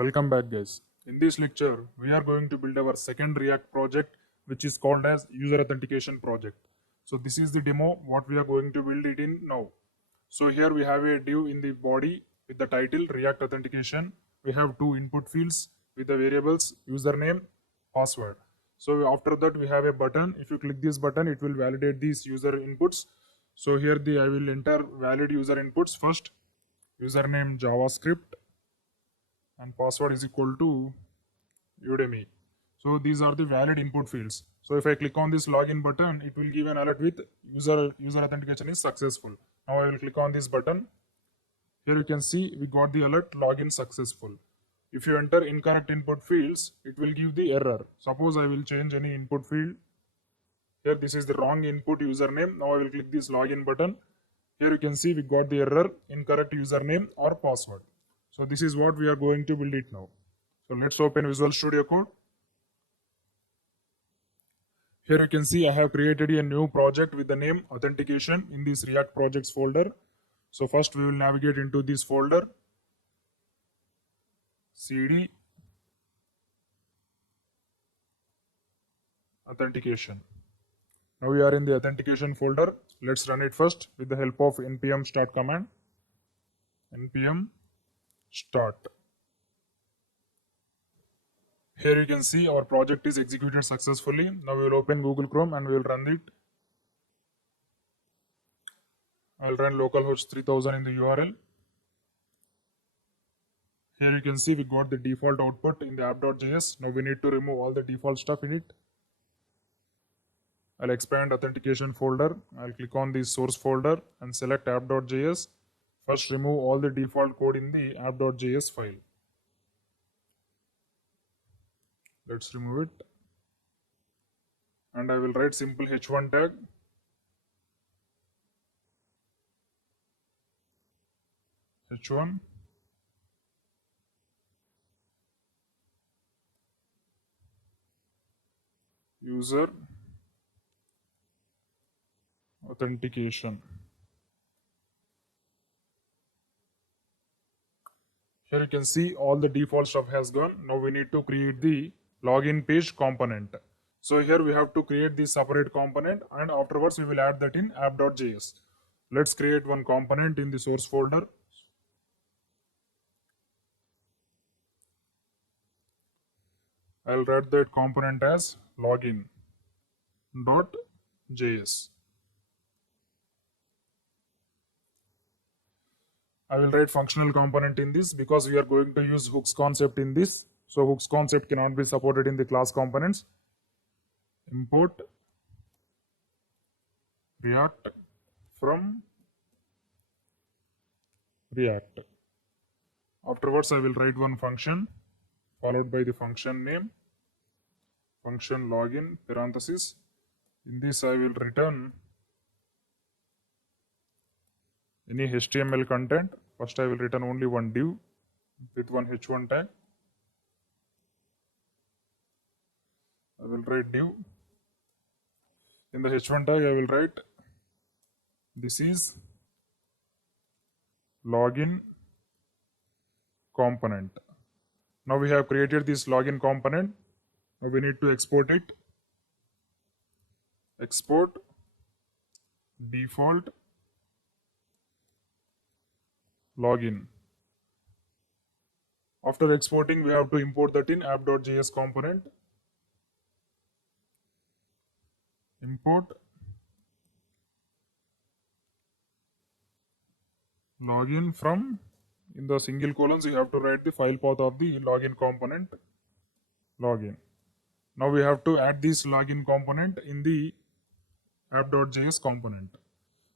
Welcome back, guys. In this lecture, we are going to build our second React project, which is called as user authentication project. So this is the demo what we are going to build it in now. So here we have a div in the body with the title React authentication. We have two input fields with the variables username, password. So after that we have a button. If you click this button, it will validate these user inputs. So here I will enter valid user inputs first. Username JavaScript and password is equal to Udemy. So these are the valid input fields. So if I click on this login button, it will give an alert with user authentication is successful. Now I will click on this button. Here you can see we got the alert login successful. If you enter incorrect input fields, it will give the error. Suppose I will change any input field. Here this is the wrong input username. Now I will click this login button. Here you can see we got the error incorrect username or password. So this is what we are going to build it now. So let's open Visual Studio Code. Here you can see I have created a new project with the name authentication in this React projects folder. So first we will navigate into this folder, cd authentication. Now we are in the authentication folder. Let's run it first with the help of npm start command. Npm start. Here you can see our project is executed successfully. Now we will open Google Chrome and we will run it. I will run localhost 3000 in the URL. Here you can see we got the default output in the app.js. Now we need to remove all the default stuff in it. I'll expand authentication folder. I'll click on the source folder and select app.js. First remove all the default code in the app.js file. Let's remove it. And I will write simple h1 tag. h1 user authentication. Here you can see all the default stuff has gone. Now we need to create the login page component. So here we have to create this separate component and afterwards we will add that in app.js. Let's create one component in the source folder. I'll write that component as login.js. I will write functional component in this because we are going to use hooks concept in this. So hooks concept cannot be supported in the class components. Import React from React. Afterwards, I will write one function followed by the function name, function login, parenthesis. In this, I will return any HTML content. First, I will return only one div with one h1 tag. I will write div. In the h1 tag, I will write this is login component. Now we have created this login component. Now we need to export it. Export default login. After exporting, we have to import that in app.js component. Import login from, in the single colons, you have to write the file path of the login component. Login. Now we have to add this login component in the app.js component.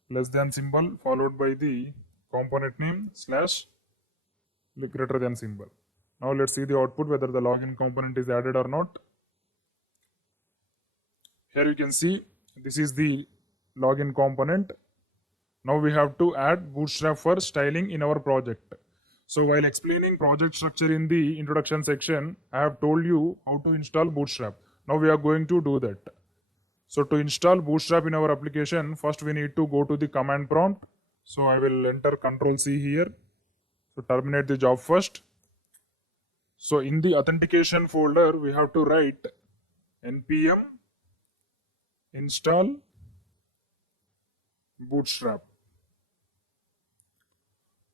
Less than symbol followed by the component name slash greater than symbol. Now let's see the output whether the login component is added or not. Here you can see this is the login component. Now we have to add Bootstrap for styling in our project. So while explaining project structure in the introduction section, I have told you how to install Bootstrap. Now we are going to do that. So to install Bootstrap in our application, first we need to go to the command prompt. So I will enter Ctrl C here. So terminate the job first. So in the authentication folder, we have to write npm install bootstrap.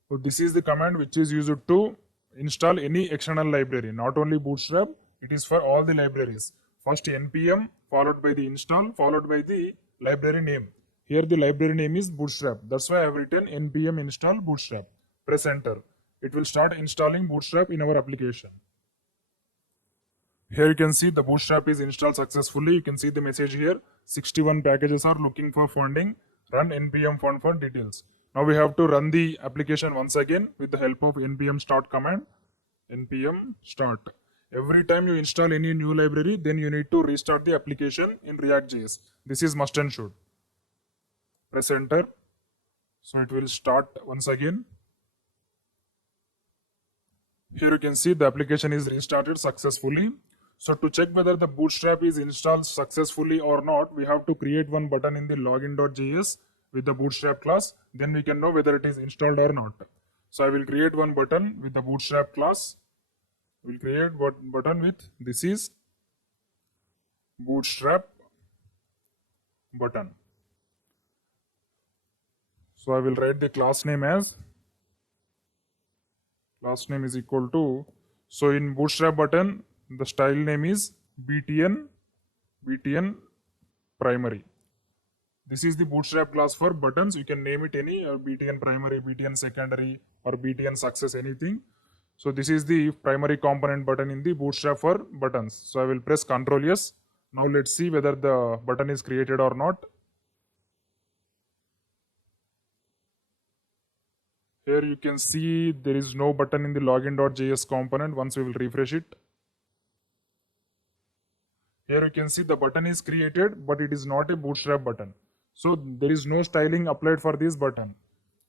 So this is the command which is used to install any external library, not only Bootstrap, it is for all the libraries. First npm followed by the install followed by the library name. Here the library name is Bootstrap. That's why I have written npm install Bootstrap. Press enter. It will start installing Bootstrap in our application. Here you can see the Bootstrap is installed successfully. You can see the message here. 61 packages are looking for funding. Run npm fund for details. Now we have to run the application once again with the help of npm start command. npm start. Every time you install any new library, then you need to restart the application in React.js. This is must and should. Press enter. So it will start once again. Here you can see the application is restarted successfully. So to check whether the Bootstrap is installed successfully or not, we have to create one button in the login.js with the Bootstrap class. Then we can know whether it is installed or not. So I will create one button with the Bootstrap class. We'll create one button with this is Bootstrap button. So I will write the class name as is equal to, so in Bootstrap button the style name is btn primary. This is the Bootstrap class for buttons. You can name it any, or btn primary, btn secondary, or btn success, anything. So this is the primary component button in the Bootstrap for buttons. So I will press Ctrl S. Now let's see whether the button is created or not. Here you can see there is no button in the login.js component. Once we will refresh it. Here you can see the button is created, but it is not a Bootstrap button. So there is no styling applied for this button.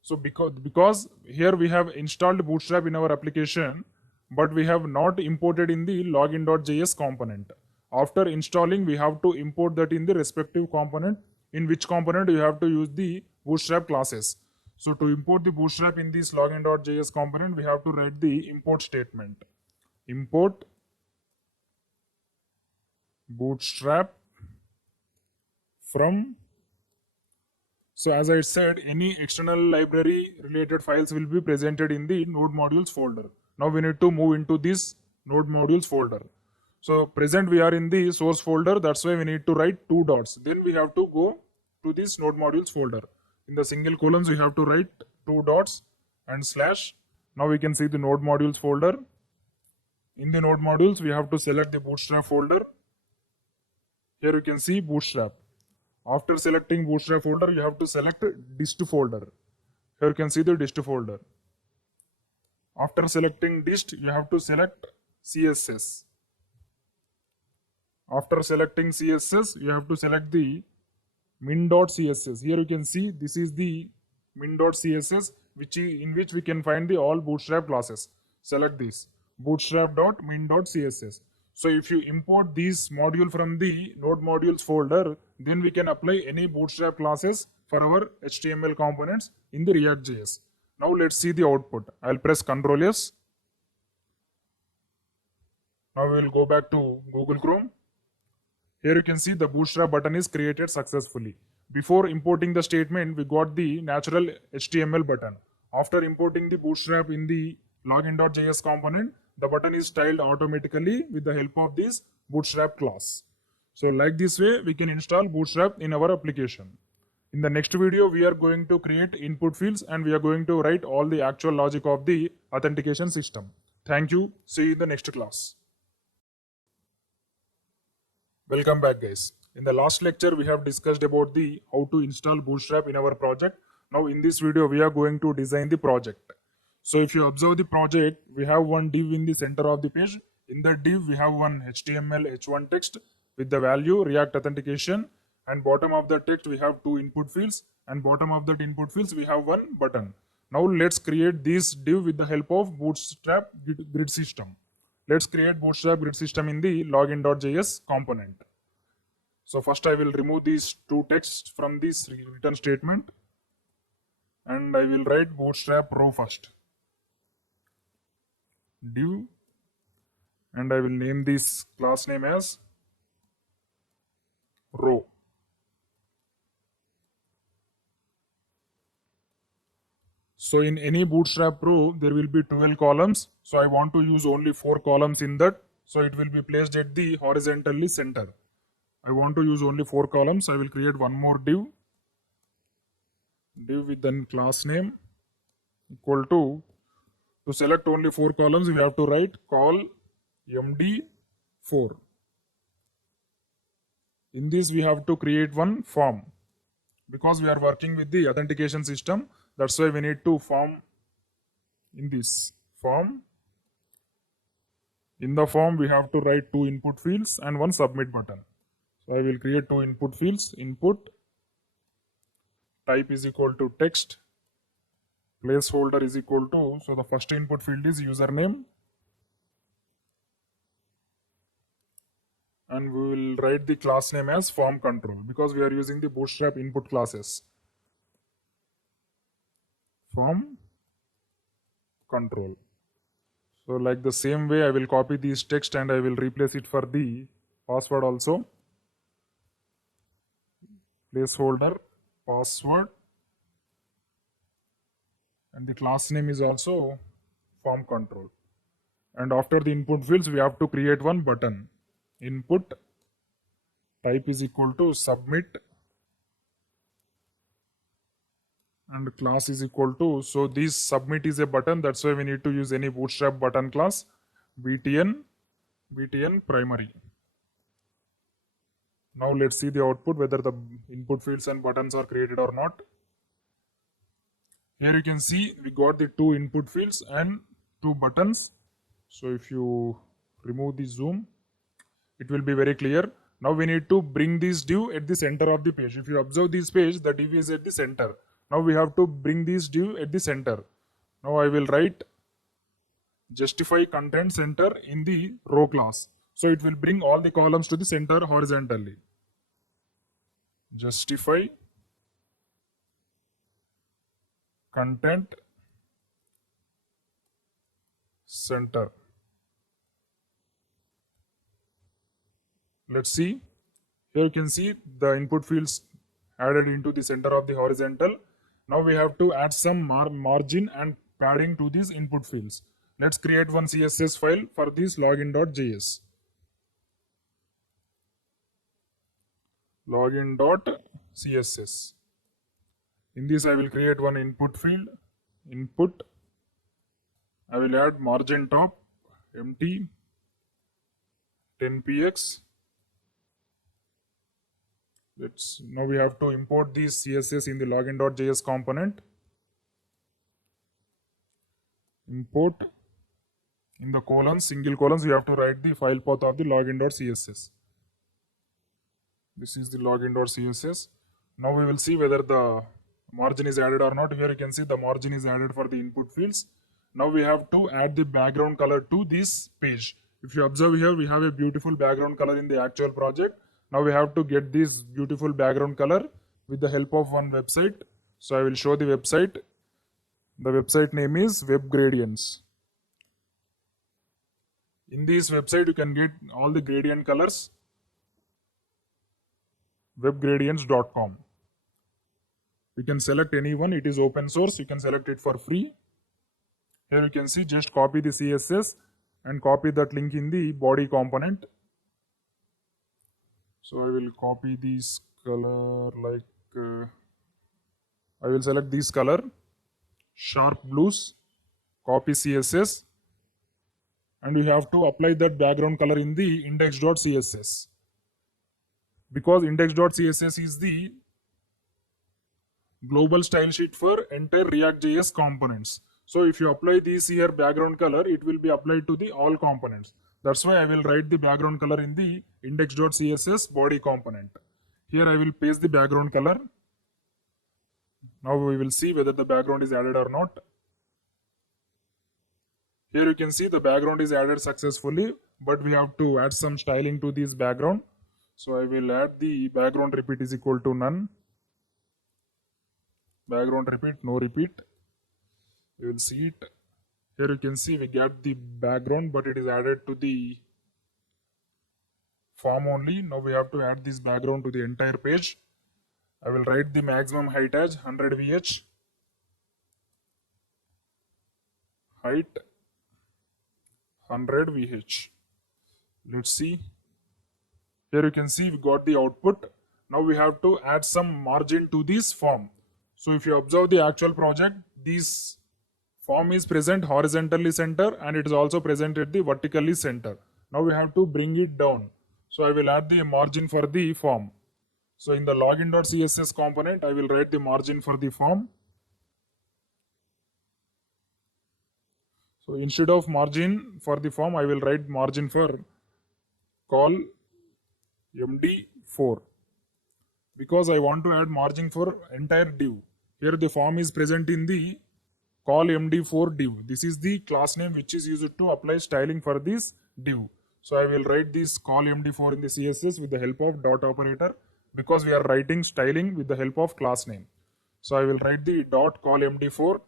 So because here we have installed Bootstrap in our application, but we have not imported in the login.js component. After installing, we have to import that in the respective component, in which component you have to use the Bootstrap classes. So to import the Bootstrap in this login.js component, we have to write the import statement. Import Bootstrap from. So as I said, any external library related files will be presented in the node modules folder. Now we need to move into this node modules folder. So present we are in the source folder. That's why we need to write 2 dots. Then we have to go to this node modules folder. In the single columns, we have to write 2 dots and slash. Now we can see the node modules folder. In the node modules, we have to select the Bootstrap folder. Here you can see Bootstrap. After selecting Bootstrap folder, you have to select dist folder. Here you can see the dist folder. After selecting dist, you have to select CSS. After selecting CSS, you have to select the min.css. Here you can see this is the min.css in which we can find the all Bootstrap classes. Select this bootstrap.min.css. So if you import this module from the node modules folder, then we can apply any Bootstrap classes for our HTML components in the React.js. Now let's see the output. I'll press Ctrl S. Now we will go back to Google Chrome. Here you can see the Bootstrap button is created successfully. Before importing the statement, we got the natural HTML button. After importing the Bootstrap in the login.js component, the button is styled automatically with the help of this Bootstrap class. So like this way, we can install Bootstrap in our application. In the next video, we are going to create input fields and we are going to write all the actual logic of the authentication system. Thank you. See you in the next class. Welcome back, guys. In the last lecture, we have discussed about the how to install Bootstrap in our project. Now in this video, we are going to design the project. So if you observe the project, we have one div in the center of the page. In that div, we have one HTML h1 text with the value React authentication, and bottom of the text we have 2 input fields, and bottom of that input fields we have one button. Now let's create this div with the help of Bootstrap grid system. Let's create Bootstrap grid system in the login.js component. So first I will remove these 2 texts from this return statement, and I will write Bootstrap row first. Div and I will name this class name as row. So in any Bootstrap row, there will be 12 columns. So I want to use only 4 columns in that. So it will be placed at the horizontally center. I want to use only 4 columns. I will create one more div with then class name equal to select only 4 columns, we have to write call md4. In this, we have to create one form because we are working with the authentication system. That's why we need to form in this form. In the form, we have to write 2 input fields and 1 submit button. So I will create 2 input fields. Input type is equal to text. Placeholder is equal to, so the first input field is username. And we will write the class name as form control because we are using the Bootstrap input classes. Form control. So like the same way, I will copy this text and I will replace it for the password also. Placeholder, password, and the class name is also form control. And after the input fields, we have to create one button. Input type is equal to submit and class is equal to, so this submit is a button, that's why we need to use any Bootstrap button class, btn primary. Now let's see the output, whether the input fields and buttons are created or not. Here you can see we got the 2 input fields and 2 buttons. So if you remove the zoom, it will be very clear. Now we need to bring this div at the center of the page. If you observe this page, the div is at the center. Now we have to bring this div at the center. Now I will write justify content center in the row class. So it will bring all the columns to the center horizontally. Justify content center. Let's see. Here you can see the input fields added into the center of the horizontal. Now we have to add some margin and padding to these input fields. Let's create one CSS file for this login.js. Login.css. In this I will create one input field. Input. I will add margin top empty 10px. Now we have to import this CSS in the login.js component. Import in the colons, single colons, we have to write the file path of the login.css. This is the login.css. Now we will see whether the margin is added or not. Here you can see the margin is added for the input fields. Now we have to add the background color to this page. If you observe here, we have a beautiful background color in the actual project. Now we have to get this beautiful background color with the help of one website. So I will show the website. The website name is WebGradients. In this website, you can get all the gradient colors. WebGradients.com. You can select any one. It is open source. You can select it for free. Here you can see, just copy the CSS and copy that link in the body component. So I will copy this color like, I will select this color, sharp blues, copy CSS, and we have to apply that background color in the index.css. Because index.css is the global style sheet for entire React.js components. So if you apply this here background color, it will be applied to the all components. That's why I will write the background color in the index.css body component. Here I will paste the background color. Now we will see whether the background is added or not. Here you can see the background is added successfully, but we have to add some styling to this background. So I will add the background repeat is equal to none. Background repeat, no repeat. You will see it. Here you can see we get the background, but it is added to the form only. Now we have to add this background to the entire page. I will write the maximum height as 100 VH. Height 100 VH. Let's see. Here you can see we got the output. Now we have to add some margin to this form. So if you observe the actual project, this form is present horizontally center and it is also present at the vertically center. Now we have to bring it down. So I will add the margin for the form. So in the login.css component, I will write the margin for the form. So instead of margin for the form, I will write margin for col MD4 because I want to add margin for entire div. Here the form is present in the col MD4 div. This is the class name which is used to apply styling for this div. So I will write this col MD4 in the CSS with the help of dot operator because we are writing styling with the help of class name. So I will write the dot col MD4.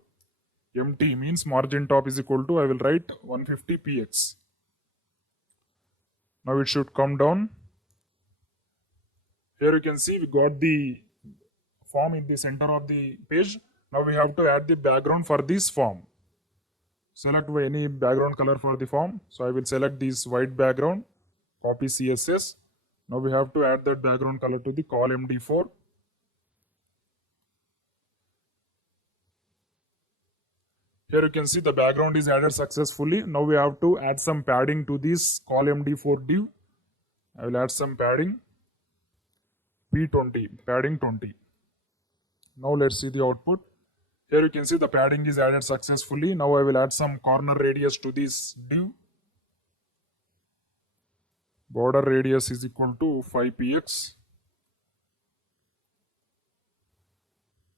MT means margin top is equal to, I will write 150 px. Now it should come down. Here you can see we got the form in the center of the page. Now we have to add the background for this form. Select any background color for the form. So I will select this white background, copy CSS. Now we have to add that background color to the col MD4. Here you can see the background is added successfully. Now we have to add some padding to this col MD4 div. I will add some padding. P20, padding 20. Now let's see the output. Here you can see the padding is added successfully. Now I will add some corner radius to this div. Border radius is equal to 5px.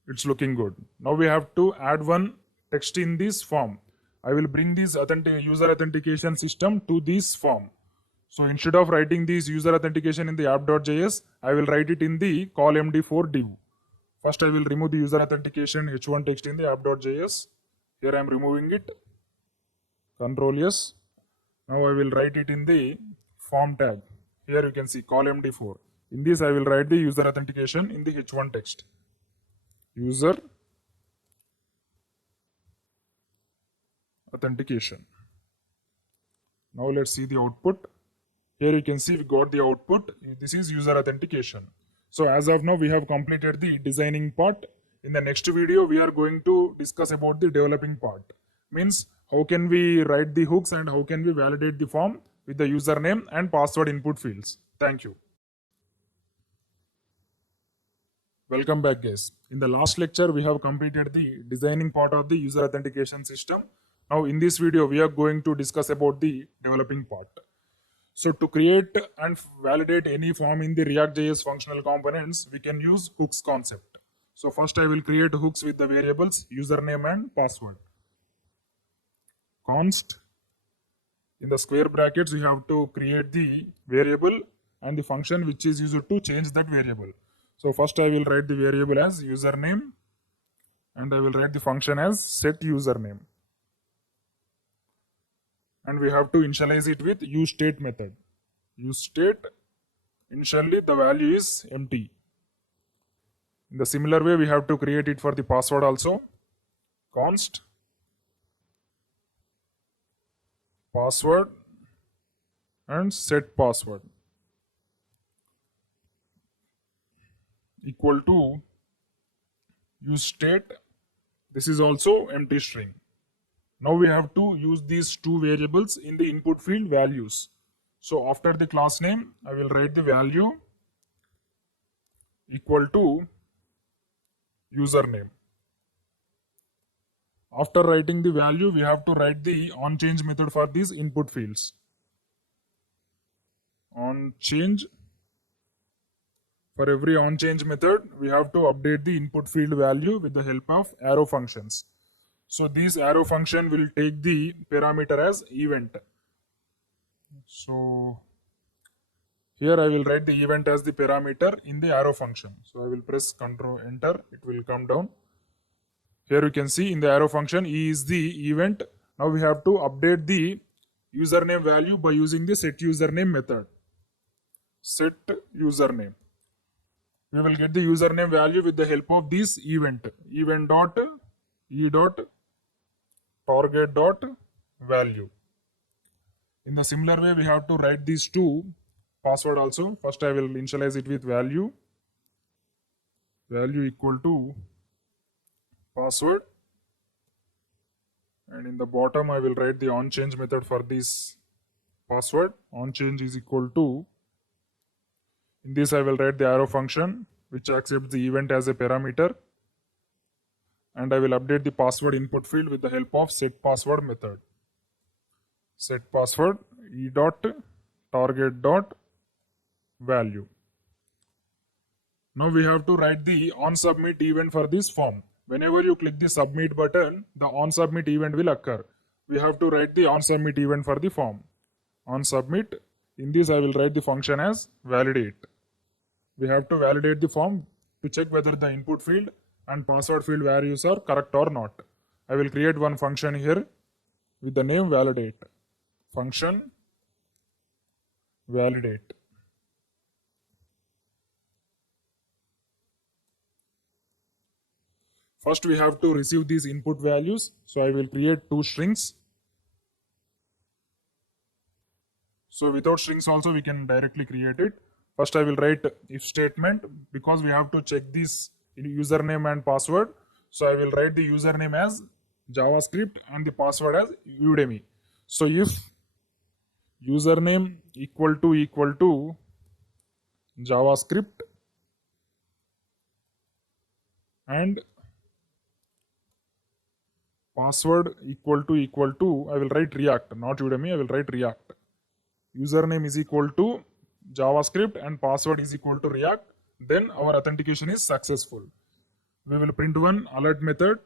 It's looking good. Now we have to add one text in this form. I will bring this user authentication system to this form. So instead of writing this user authentication in the app.js, I will write it in the col MD4 div. First, I will remove the user authentication h1 text in the app.js. Here I am removing it. Control S. Now I will write it in the form tag. Here you can see col MD4. In this, I will write the user authentication in the h1 text. User authentication. Now let's see the output. Here you can see we got the output. This is user authentication. So as of now, we have completed the designing part. In the next video, we are going to discuss about the developing part. Means how can we write the hooks and how can we validate the form with the username and password input fields. Thank you. Welcome back, guys. In the last lecture, we have completed the designing part of the user authentication system. Now in this video, we are going to discuss about the developing part. So to create and validate any form in the React.js functional components, we can use hooks concept. So first I will create hooks with the variables username and password. Const. In the square brackets, we have to create the variable and the function which is used to change that variable. So first I will write the variable as username and I will write the function as set username. And we have to initialize it with useState method. useState, initially the value is empty. In the similar way, we have to create it for the password also. Const password and set password equal to useState. This is also empty string. Now we have to use these two variables in the input field values. So after the class name, I will write the value equal to username. After writing the value, we have to write the onChange method for these input fields. OnChange. For every onChange method, we have to update the input field value with the help of arrow functions. So this arrow function will take the parameter as event. So here I will write the event as the parameter in the arrow function. So I will press Ctrl Enter. It will come down. Here you can see in the arrow function E is the event Now we have to update the username value by using the set username method. Set username. We will get the username value with the help of this event. Event dot e dot target dot value. In the similar way, we have to write these two password also. First, I will initialize it with value. Value equal to password. And in the bottom, I will write the onChange method for this password. OnChange is equal to, in this I will write the arrow function which accepts the event as a parameter, and I will update the password input field with the help of set password method. Set password e dot target dot value. Now we have to write the onSubmit event for this form. Whenever you click the submit button, the onSubmit event will occur. We have to write the onSubmit event for the form. OnSubmit, in this I will write the function as validate. We have to validate the form to check whether the input field and password field values are correct or not. I will create one function here with the name validate. Function validate. First we have to receive these input values. So I will create two strings. So without strings also we can directly create it. First I will write if statement because we have to check this username and password. So I will write the username as JavaScript and the password as Udemy. So if username equal to JavaScript and password equal to, I will write React, not Udemy, I will write React. Username is equal to JavaScript and password is equal to React, then our authentication is successful. We will print one alert method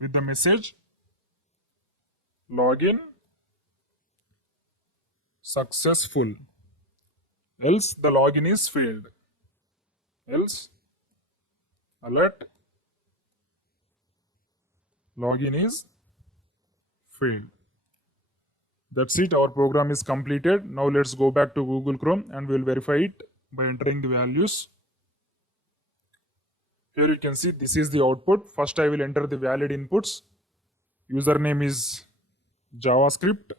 with the message login successful, else the login is failed. Else alert login is failed. That's it, our program is completed. Now let's go back to Google Chrome and we'll verify it by entering the values. Here you can see this is the output. First I will enter the valid inputs. Username is JavaScript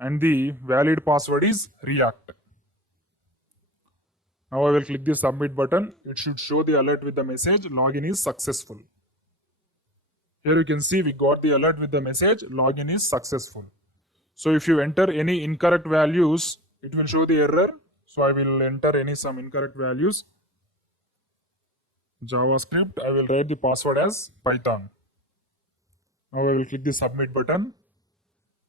and the valid password is React. Now I will click the submit button. It should show the alert with the message login is successful. Here you can see we got the alert with the message login is successful. So if you enter any incorrect values, it will show the error. So I will enter some incorrect values. JavaScript, I will write the password as Python. Now I will click the submit button.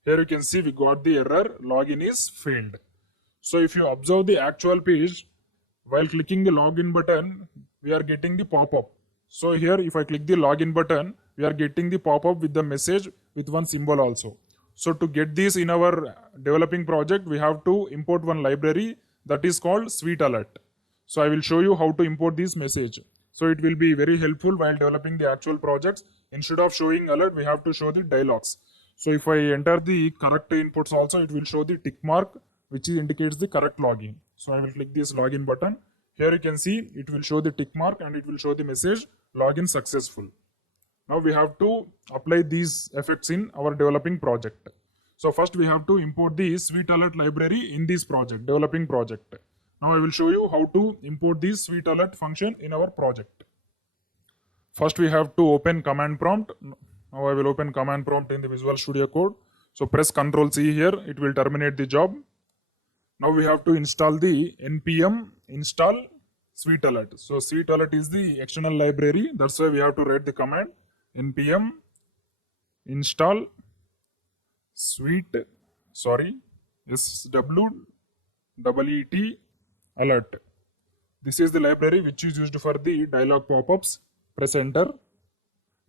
Here you can see we got the error login is failed. So if you observe the actual page, while clicking the login button, we are getting the pop-up. So here if I click the login button, we are getting the pop-up with the message with one symbol also. So to get this in our developing project, we have to import one library that is called SweetAlert. So I will show you how to import this message. So it will be very helpful while developing the actual projects. Instead of showing alert, we have to show the dialogues. So if I enter the correct inputs also, it will show the tick mark which indicates the correct login. So I will click this login button. Here you can see it will show the tick mark and it will show the message login successful. Now we have to apply these effects in our developing project. So first we have to import the SweetAlert library in this project, developing project. Now I will show you how to import this SweetAlert function in our project. First we have to open command prompt. Now I will open command prompt in the Visual Studio Code. So press Ctrl C here, it will terminate the job. Now we have to install the npm install SweetAlert. So SweetAlert is the external library. That's why we have to write the command npm install swet alert. This is the library which is used for the dialog pop-ups. Press enter.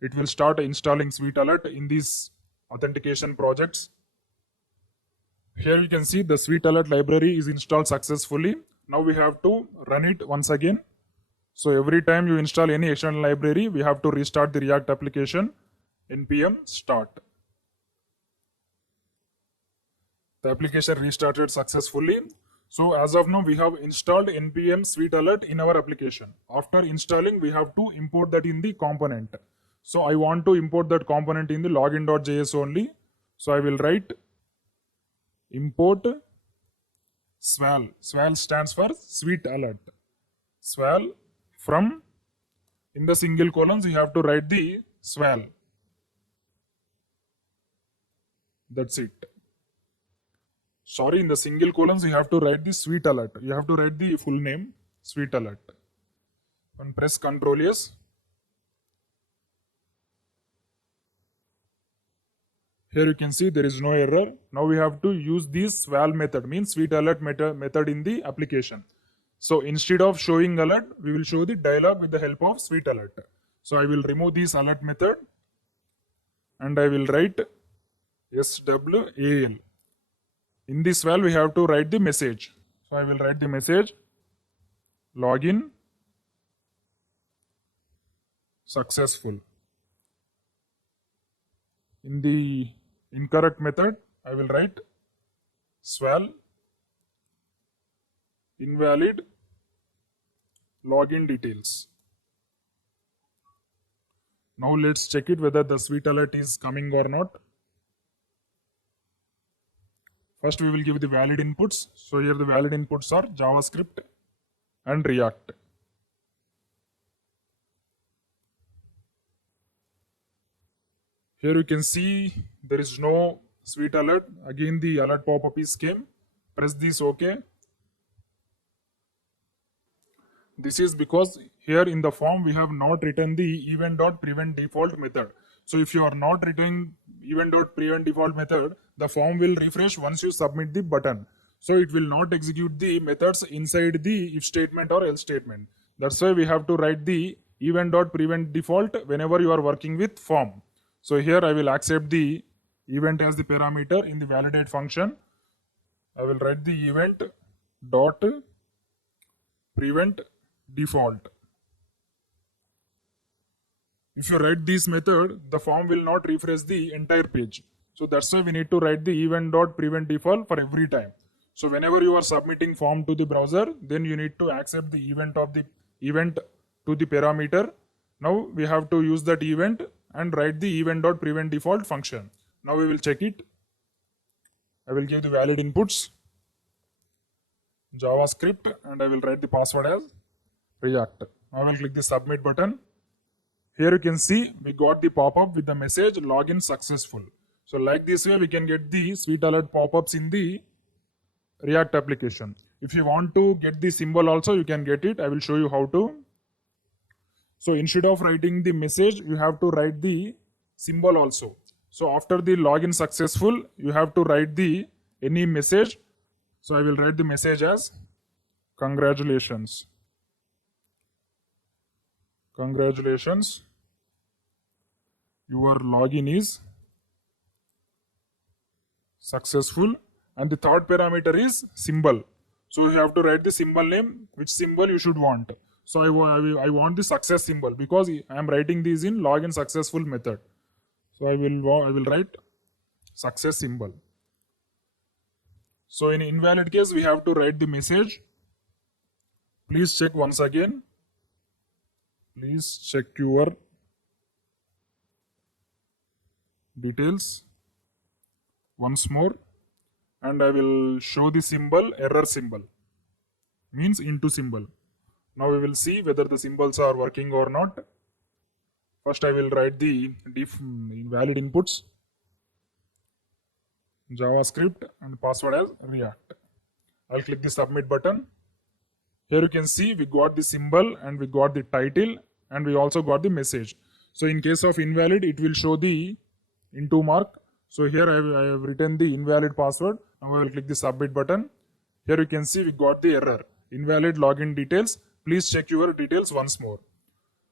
It will start installing SweetAlert in these authentication projects. Here you can see the SweetAlert library is installed successfully. Now we have to run it once again. So every time you install any external library, we have to restart the React application npm start. The application restarted successfully. So as of now, we have installed npm sweet alert in our application. After installing, we have to import that in the component. So I want to import that component in the login.js only. So I will write import sval. Sval stands for sweet alert. Sval from, in the single colons, you have to write the sval. That's it. Sorry, in the single colons, you have to write the sweet alert. You have to write the full name, sweet alert. And press Ctrl S. Here you can see there is no error. Now we have to use this sval method, means sweet alert method in the application. So instead of showing alert, we will show the dialog with the help of sweet alert. So I will remove this alert method and I will write SWAL. In this sval, we have to write the message. So I will write the message login successful. In the incorrect method, I will write sval invalid login details. Now let's check it whether the sweet alert is coming or not. First, we will give the valid inputs. So here the valid inputs are JavaScript and React. Here you can see there is no sweet alert. Again, the alert pop-up is came. Press this OK. This is because here in the form we have not written the event.prevent default method. So if you are not writing event.prevent default method, the form will refresh once you submit the button. So it will not execute the methods inside the if statement or else statement. That's why we have to write the event.prevent default whenever you are working with form. So here I will accept the event as the parameter in the validate function. I will write the event.prevent default. If you write this method, the form will not refresh the entire page. So that's why we need to write the event.prevent default for every time. So whenever you are submitting form to the browser, then you need to accept the event of the event to the parameter. Now we have to use that event and write the event.prevent default function. Now we will check it. I will give the valid inputs, JavaScript, and I will write the password as React. Now I will click the submit button. Here you can see we got the pop-up with the message login successful. So like this way we can get the sweet alert pop-ups in the React application. If you want to get the symbol also, you can get it. I will show you how to. So instead of writing the message, you have to write the symbol also. So after the login successful, you have to write the any message. So I will write the message as congratulations. Congratulations, your login is successful. And the third parameter is symbol. So you have to write the symbol name, which symbol you should want. So I want the success symbol because I am writing this in login successful method. So I will write success symbol. So in invalid case, we have to write the message. Please check once again. Please check your details once more. And I will show the symbol error symbol, means into symbol. Now we will see whether the symbols are working or not. First I will write the invalid inputs, JavaScript, and password as React. I'll click the submit button. Here you can see we got the symbol and we got the title and we also got the message. So in case of invalid, it will show the into mark. So here I have written the invalid password. Now I will click the submit button. Here you can see we got the error. Invalid login details. Please check your details once more.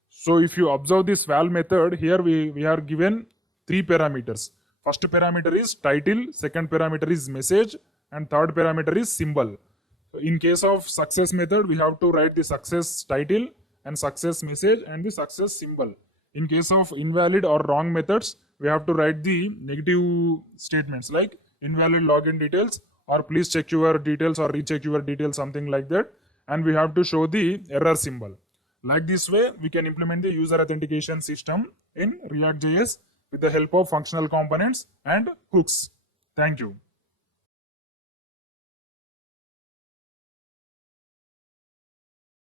So if you observe this val method, here we are given 3 parameters. First parameter is title, second parameter is message, and third parameter is symbol. So in case of success method, we have to write the success title and success message and the success symbol. In case of invalid or wrong methods, we have to write the negative statements like invalid login details or please check your details or recheck your details, something like that. And we have to show the error symbol. Like this way, we can implement the user authentication system in React.js with the help of functional components and hooks. Thank you.